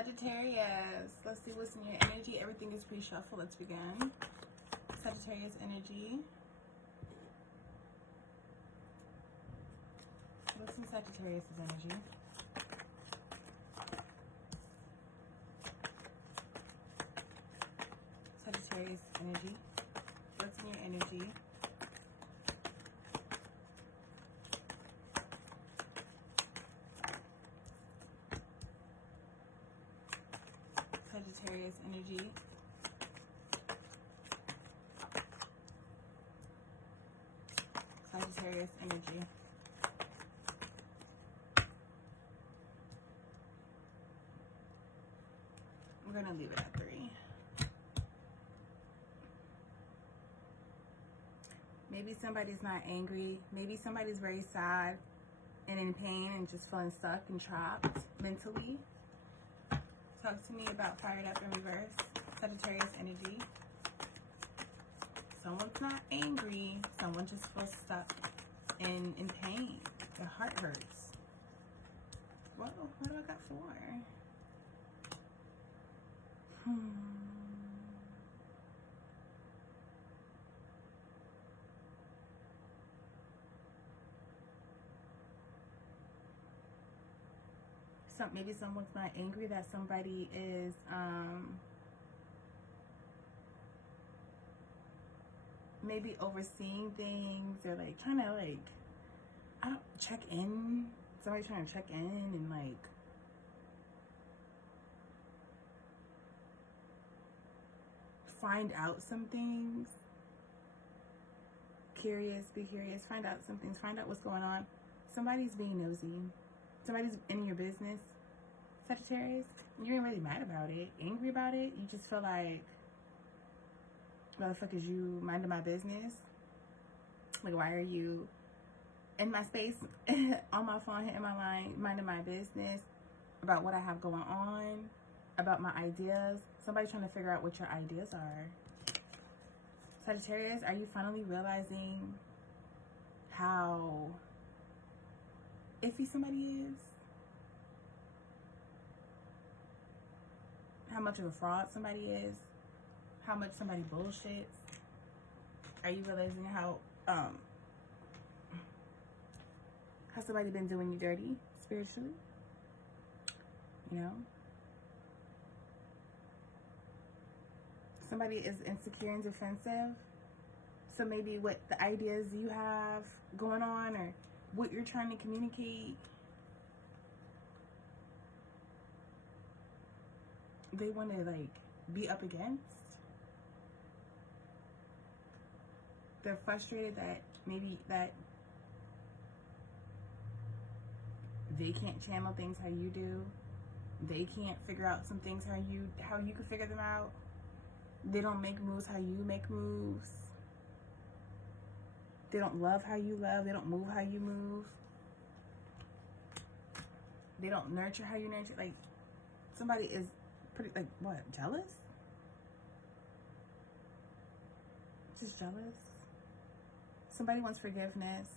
Sagittarius, let's see what's in your energy. Everything is pre-shuffle. Let's begin. Sagittarius energy. What's in Sagittarius' energy? Sagittarius energy. What's in your energy? Sagittarius energy. Sagittarius energy. We're gonna leave it at 3. Maybe somebody's not angry. Maybe somebody's very sad and in pain and just feeling stuck and trapped mentally. Talk to me about fired up in reverse. Sagittarius energy. Someone's not angry. Someone just feels stuck and in pain. Their heart hurts. What do I got for? Maybe someone's not angry that somebody is maybe overseeing things, or like trying to like check in. Somebody's trying to check in and like find out some things. Curious, be curious, find out some things, find out what's going on. Somebody's being nosy. Somebody's in your business, Sagittarius. You ain't really mad about it, angry about it. You just feel like, why the fuck is you minding my business? Like, why are you in my space on my phone, hitting my line, minding my business about what I have going on, about my ideas? Somebody's trying to figure out what your ideas are. Sagittarius, are you finally realizing how iffy somebody is? How much of a fraud somebody is? How much somebody bullshits? Are you realizing how somebody been doing you dirty spiritually? You know? Somebody is insecure and defensive. So maybe what the ideas you have going on, or what you're trying to communicate, they want to like be up against. They're frustrated that maybe that they can't channel things how you do. They can't figure out some things how you can figure them out. They don't make moves how you make moves. They don't love how you love. They don't move how you move. They don't nurture how you nurture. Like, somebody is pretty, like, what, jealous? Just jealous. Somebody wants forgiveness.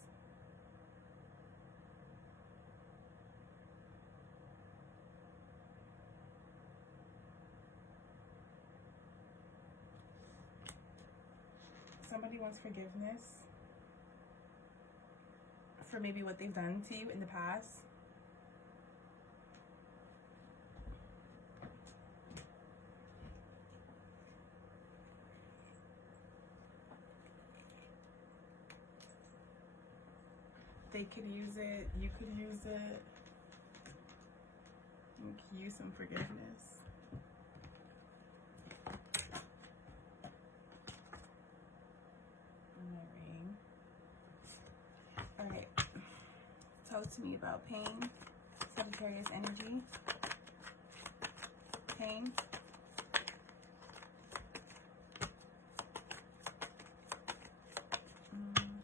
Somebody wants forgiveness for maybe what they've done to you in the past. They could use it. You could use it. You could use some forgiveness. Alright. Talk to me about pain. Sagittarius energy. Pain.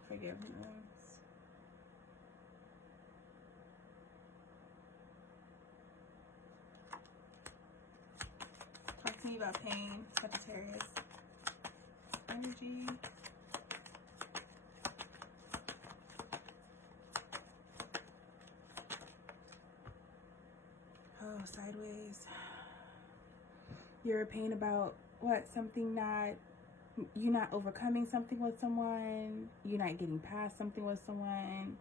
Forgiveness. Talk to me about pain. Sagittarius energy. Oh, sideways. You're in pain about what? Something not, you're not overcoming something with someone. You're not getting past something with someone.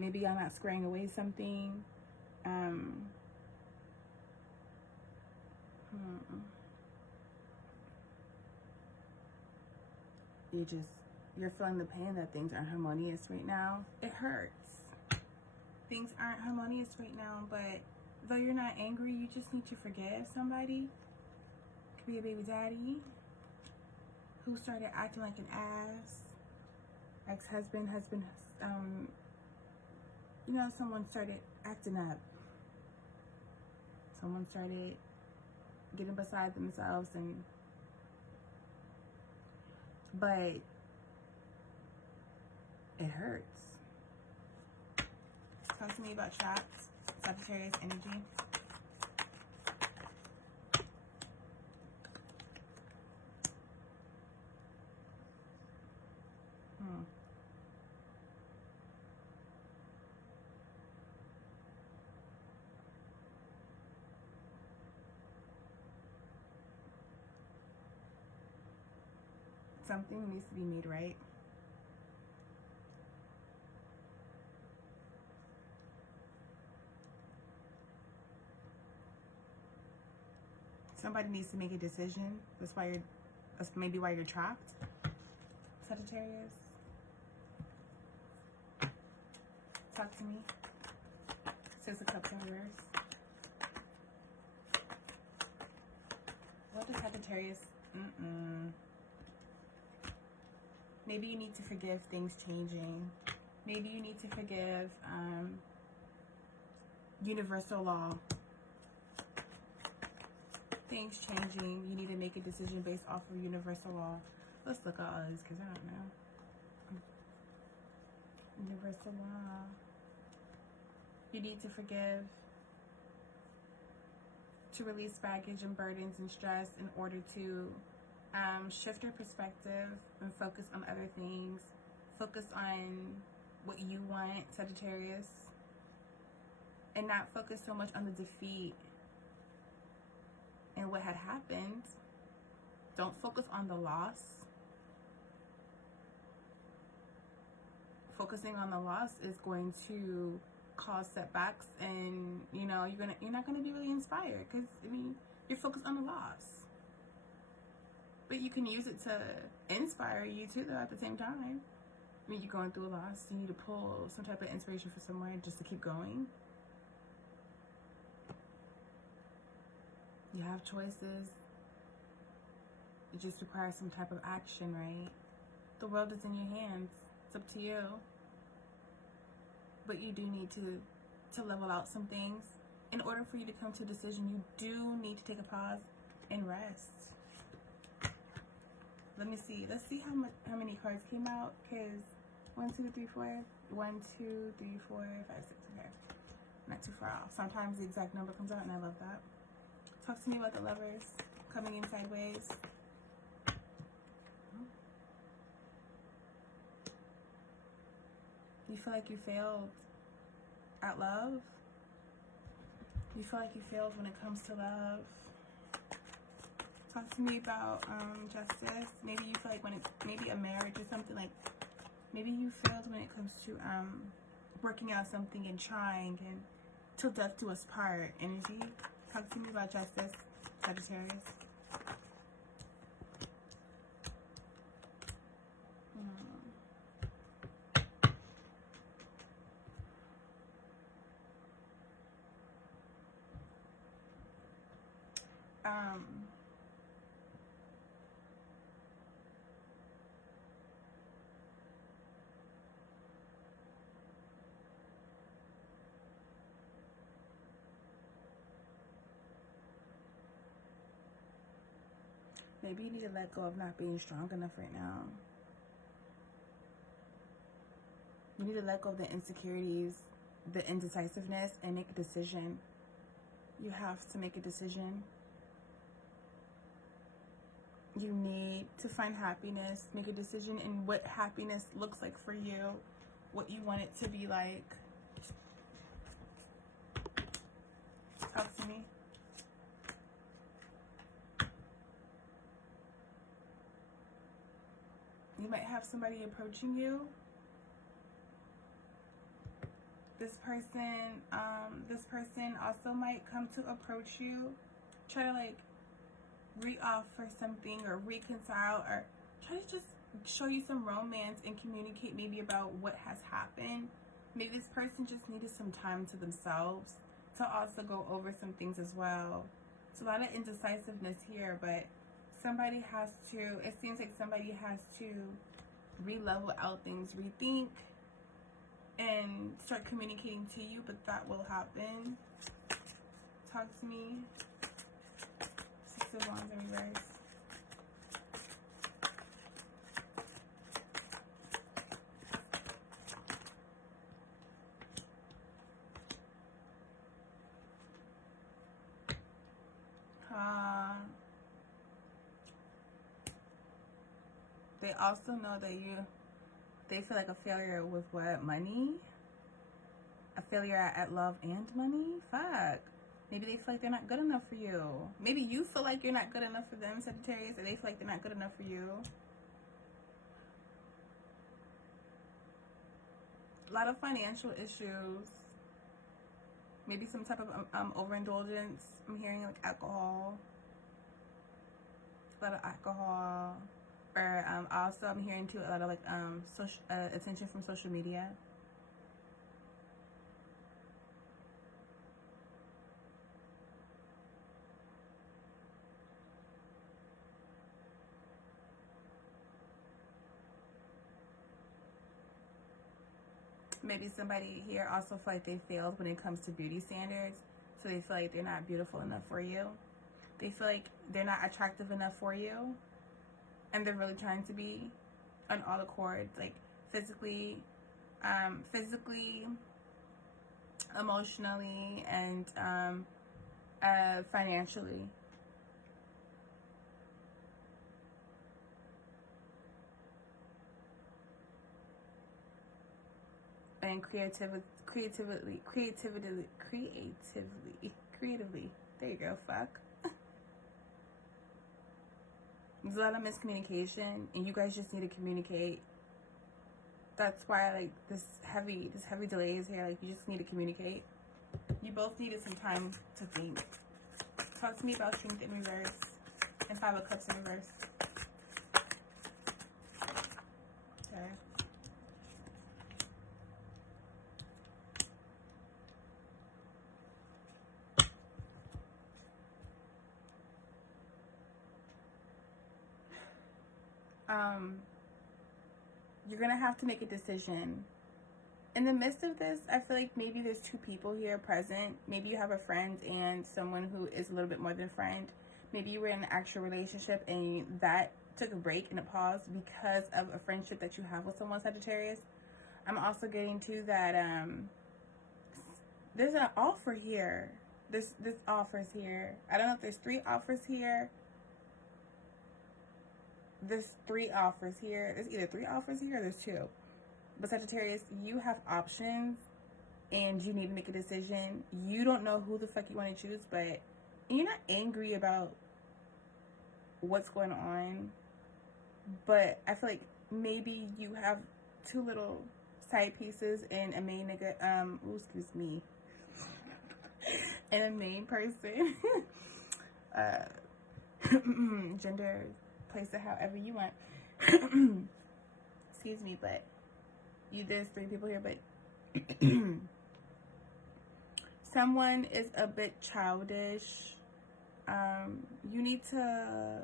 Maybe y'all not squaring away something. You're feeling the pain that things aren't harmonious right now. It hurts. Things aren't harmonious right now, but though you're not angry, you just need to forgive somebody. Could be a baby daddy who started acting like an ass. Ex-husband, husband, you know, someone started acting up. Someone started getting beside themselves, but it hurts. Talk to me about traps, Sagittarius energy. Something needs to be made right. Somebody needs to make a decision. That's maybe why you're trapped, Sagittarius. Talk to me. Six of Cups in reverse. What does Sagittarius? Maybe you need to forgive things changing. Maybe you need to forgive universal law. Things changing. You need to make a decision based off of universal law. Let's look at all this because I don't know. Universal law. You need to forgive. To release baggage and burdens and stress in order to shift your perspective and focus on other things. Focus on what you want, Sagittarius. And not focus so much on the defeat and what had happened. Don't focus on the loss. Focusing on the loss is going to cause setbacks, and you know you're not gonna be really inspired because I mean you're focused on the loss. But you can use it to inspire you too, though, at the same time. I mean, you're going through a loss. You need to pull some type of inspiration from somewhere just to keep going. You have choices. It just requires some type of action, right? The world is in your hands. It's up to you. But you do need to level out some things. In order for you to come to a decision, you do need to take a pause and rest. Let me see. Let's see how many cards came out. Because 1, 2, 3, 4. 1, 2, 3, 4, 5, 6. Okay. Not too far off. Sometimes the exact number comes out and I love that. Talk to me about the Lovers coming in sideways. You feel like you failed at love. You feel like you failed when it comes to love. Talk to me about justice. Maybe you feel like when it's maybe a marriage or something, like maybe you failed when it comes to working out something and trying and till death do us part energy. Talk to me about justice, Sagittarius. Maybe you need to let go of not being strong enough right now. You need to let go of the insecurities, the indecisiveness, and make a decision. You have to make a decision. You need to find happiness, make a decision in what happiness looks like for you, what you want it to be like. Talk to me. You might have somebody approaching you. This person also might come to approach you, try to like re-offer something or reconcile, or try to just show you some romance and communicate maybe about what has happened. Maybe this person just needed some time to themselves to also go over some things as well. It's a lot of indecisiveness here, but somebody has to, it seems like somebody has to re-level out things, rethink, and start communicating to you, but that will happen. Talk to me. Six of Wands in reverse. They also know that they feel like a failure with what? Money? A failure at love and money? Fuck. Maybe they feel like they're not good enough for you. Maybe you feel like you're not good enough for them, Sagittarius, and they feel like they're not good enough for you. A lot of financial issues. Maybe some type of overindulgence. I'm hearing like alcohol. A lot of alcohol. Or also I'm hearing too a lot of like attention from social media. Maybe somebody here also feel like they failed when it comes to beauty standards. So they feel like they're not beautiful enough for you. They feel like they're not attractive enough for you. And they're really trying to be on all accords, like physically, emotionally, and financially. And creatively. There you go, fuck. There's a lot of miscommunication, and you guys just need to communicate. That's why, like, this heavy delay is here. Like, you just need to communicate. You both needed some time to think. Talk to me about Strength in reverse and Five of Cups in reverse. Okay. You're gonna have to make a decision. In the midst of this, I feel like maybe there's two people here present. Maybe you have a friend and someone who is a little bit more than a friend. Maybe you were in an actual relationship and that took a break and a pause because of a friendship that you have with someone, Sagittarius. I'm also getting to that there's an offer here. This offer's here. I don't know if there's 3 offers here. There's 3 offers here. There's either 3 offers here or there's 2. But Sagittarius, you have options and you need to make a decision. You don't know who the fuck you want to choose, but you're not angry about what's going on. But I feel like maybe you have 2 little side pieces and a main nigga, excuse me, and a main person. Gender, place it however you want. Excuse me, but there's 3 people here, but someone is a bit childish. You need to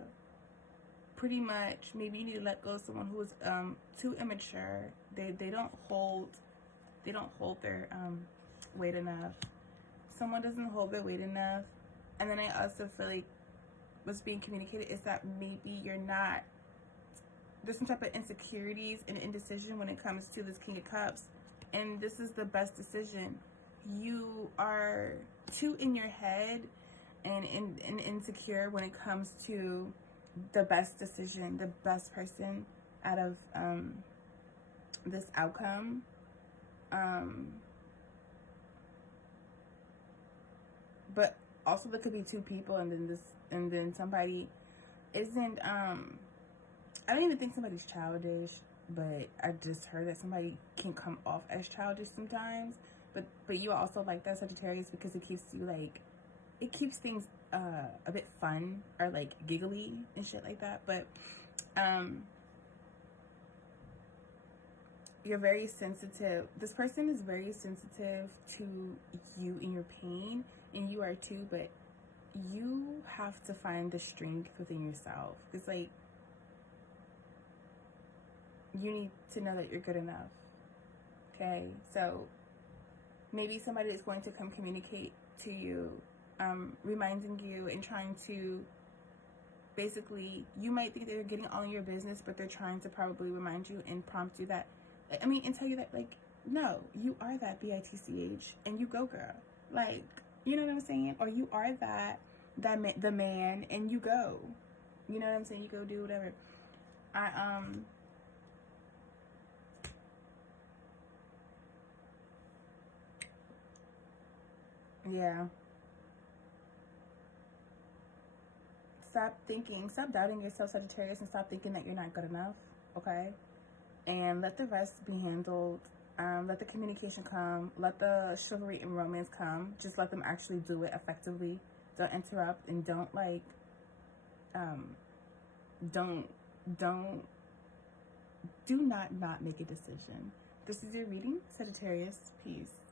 pretty much, maybe you need to let go of someone who is too immature. They don't hold their weight enough. Someone doesn't hold their weight enough. And then I also feel like what's being communicated is that maybe there's some type of insecurities and indecision when it comes to this King of Cups. And this is the best decision. You are too in your head and insecure when it comes to the best decision, the best person out of this outcome. But also there could be 2 people, and then somebody isn't I don't even think somebody's childish, but I just heard that somebody can come off as childish sometimes. But you also like that, Sagittarius, because it keeps you like, it keeps things a bit fun or like giggly and shit like that. But you're very sensitive. This person is very sensitive to you and your pain, and you are too, but you have to find the strength within yourself. It's like, you need to know that you're good enough. Okay, so maybe somebody is going to come communicate to you, reminding you and trying to, basically, you might think they're getting all in your business, but they're trying to probably remind you and prompt you that, I mean, and tell you that, like, no, you are that bitch, and you go, girl. Like, you know what I'm saying? Or you are the man, and you go. You know what I'm saying? You go do whatever. Yeah. Stop doubting yourself, Sagittarius, and stop thinking that you're not good enough, okay? And let the rest be handled. Let the communication come. Let the chivalry and romance come. Just let them actually do it effectively. Don't interrupt, and don't like, do not make a decision. This is your reading, Sagittarius. Peace.